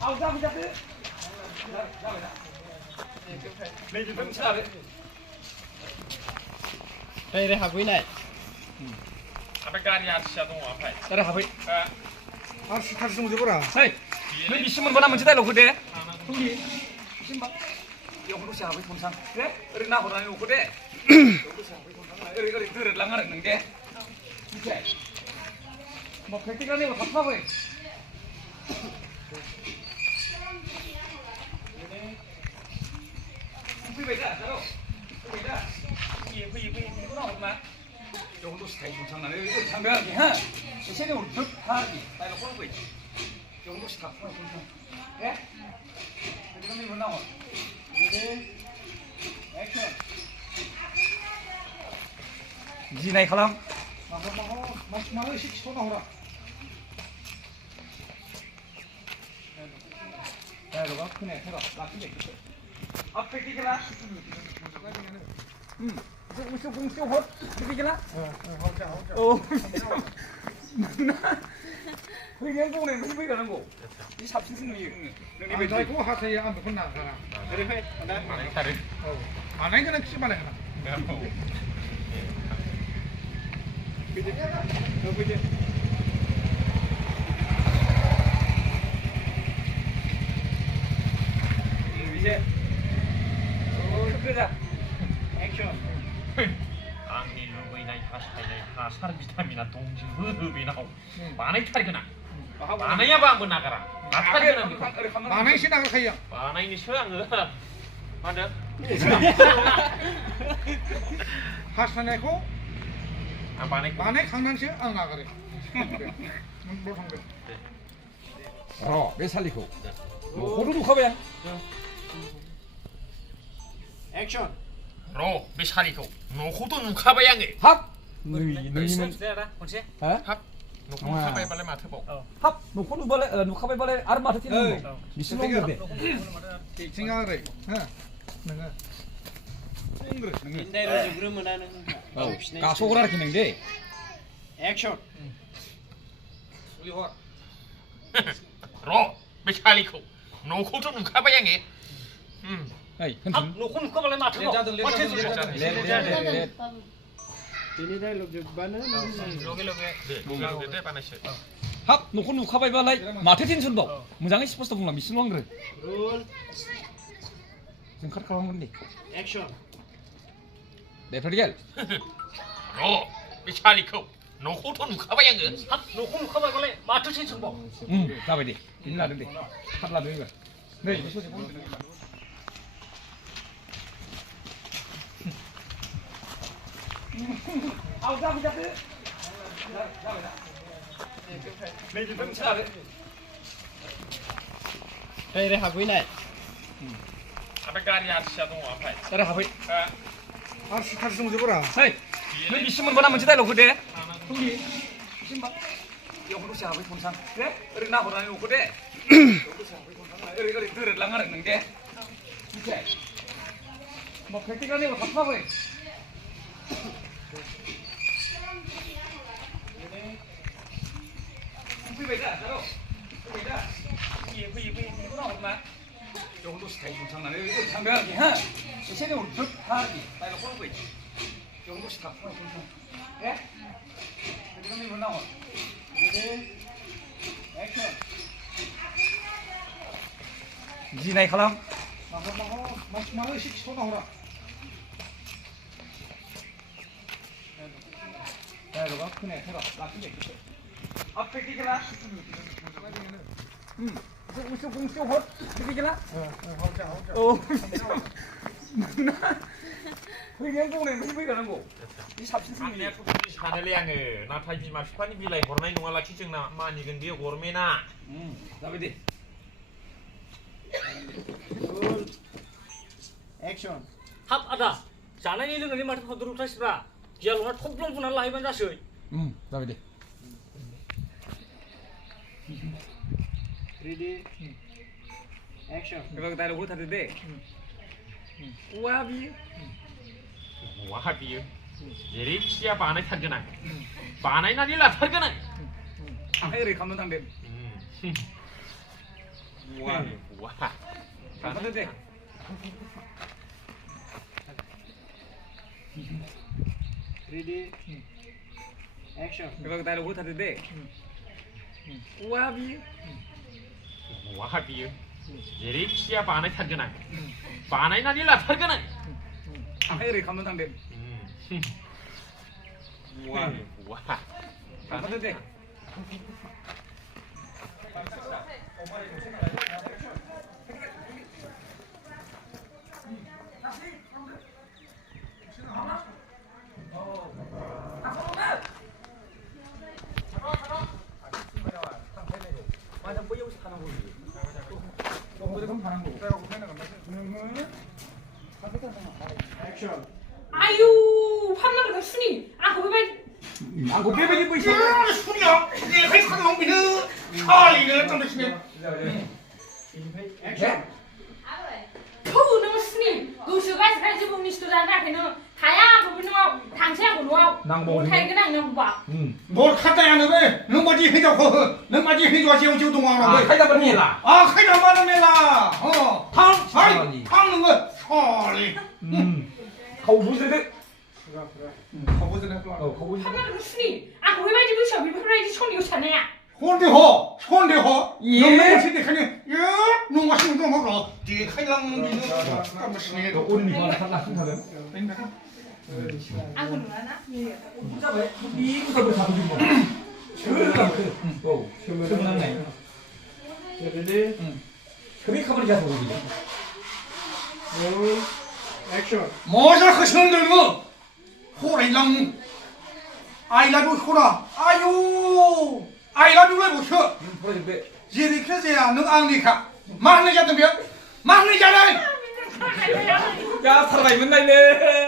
Ao ra đi. Đây chúng ta đấy. đây học với này. 아베까리 아시아동 와파이. 따라 가보. 다시 좀 줘보라. 헤이. 너 미신문 보나 먼저 달로 그대. 형님. 신바. 영으로 시작하고 통상. 그래? 우리 나 보라 요 그대. 영으로 시작하고 통상. 우리 들을랑 하는 게. 이제. 뭐 백티가 내고 답하고 해. bây giờ sao đâu bây giờ gì có nào mà chúng tôi sẽ thành thằng này thằng bé gì ha cái xe này một chút ha gì tại nó có vậy chúng tôi sẽ thằng không thằng đấy cái này mình nào action gì này không mà 식 소 나오라. 야, 너가 크네, 해라. 라키네. 앞에 끼기라. 꽁꽁 헛. 끼기라. 어. 그냥 공네 누구이 가는 거. 이 삽신승이. 아, 나 이거 하세요. 안 붙나 가라. 그래 해. 많이 다른. 안 해, 그냥 씨발 해. 그지? 너 그지? 이제 그러자. 액션. 아니 누구이나 하사이나 하사르 비타민이나 동지 흐흡이나 많이 타리구나. 많아야 방문 나가라. 나타리구나. 만행 시나가 가요. 많아이니 소양 어. 맞아. 하산하고 아 많이. 만행 강남시 안 나가래. 뭐 상관. 왜 살리고? 호루루 커버야. 액션. 로 미사리고 노호도 누카바양에. 합. 너희는 어? 합. 노카바에 발레 마트 복. 합. 노코누 발레 노카바이 발레 아르마트 티는 거. 미신 놈인데. 생각을 해. 내가 인대로 그러면 하는 가속을 하는 기능인데. 액션. 로 미사리고 노호도 누카바양에. 에이, 아, 놓고 누가 발레 맞춰. Ini dah lebih mana? 로게 때 바나시. 합 놓고 누가 봐봐 라이 마테틴 순도 무장이 싶었어 공라 미신 왕 그래 롤. 지금 카르카랑 건데 액션. 내 터리겔 로 미사리고 노호도 누카바양에. 아, 놓고 누가 발레 맞추신 정보. 가봐야 일나는데 탑라도 이거 네 이거 소식 ao ra đi. Đây chúng ta đấy. đây học với này. 아베까리 아시아동 와파이. 따라 가보. 다시 좀 줘보라. 헤이. 너 미신문 보나 먼저 달로 그대. 형님. 신바. 영으로 시작하고 통상. 그래? 우리 나 보라 요 그대. 영으로 시작하고 통상. 우리 들을랑 하는 게. 이제. 뭐 백티가 내고 답하고 해. bây giờ sao đâu bây giờ gì có nào mà chúng tôi sẽ thành thằng này thằng bé gì ha cái xe này một chút ha gì tại nó có vậy chúng tôi sẽ thằng không đấy cái này nó nào action gì này không mà 식 소 나오라. 야, 너가 크네, 해라. 라키네. 앞에 끼기라. 꽁꽁 헛. 끼기라. 어. 그냥 공네 누구이 가는 거. 이 삽신승이. 아니야 투투이 샤넬량을 나타지 마 슈파니 빌라이 거르나이 농알라 키증나 많이 근디어 고르메나. 나베디. 롤. 액션. 합 아다. 자네 이런 거 말도 거들어 타시라. 기알 오늘 톡long 분할 라이반 자서이. 나베디. 레디. 액션. 이거 다 로고 타는데. 와비. 와하비유. जेरैखिया बानायथारगोन आं बानायनानै लाथारगोन आं आखाइ ओरै खालामनो थांदो वा थांफादो दे Ready? Action. एबार डायलग होथारदो दे वा बियो वा बियो जेरैखिया बानायथारगोन आं बानायनानै लाथारगोन आं आखाइ ओरै खालामनो थांदो वा थांफादो दे Action. 아유, 판나가 순이. 아, 거기 봐. आंखौ बेबायदि बैसो सुनिया लेखाय खालाम बिनो खालिनो थांदोंसिनो Action. 푸, 너무 순이. 고수가 지금 몸이 시도잖아. 걔는 다야, 거기 너 당신하고 너. 낭보. 못하게 그냥 너 봐. 뭘 갖다야 너왜 너마지 해줘 너마지 해줘 지금 지금 동안아 खायदा बनिला 아 그냥 말하면라 탕탕는 거 살이 가오 보세요 가보세요 가오 판나가 순이. 아, 거기 봐. 지금 셔비 프라이즈 손이 오잖아요. 혼대호 예. 너무 시대 그냥 야 누가 신경 좀 먹어 뒤에 칼랑 비는 까무시네 오른이만 살라 신사는 아, 그럼 하나? 잡아요 이거 뭐 잡으신 거 저가 뭐 소문났네 Ready? 그게 카바리 잡고 오기 Roll. Action. 뭐자 하시는 거 호랑이랑 아이라도 호라 아유 아이라도를 보셔 보여줄게 제리켜서야 너 안니까 막내 잡던 벽 막내 잡아 야 살아가 있는 날이네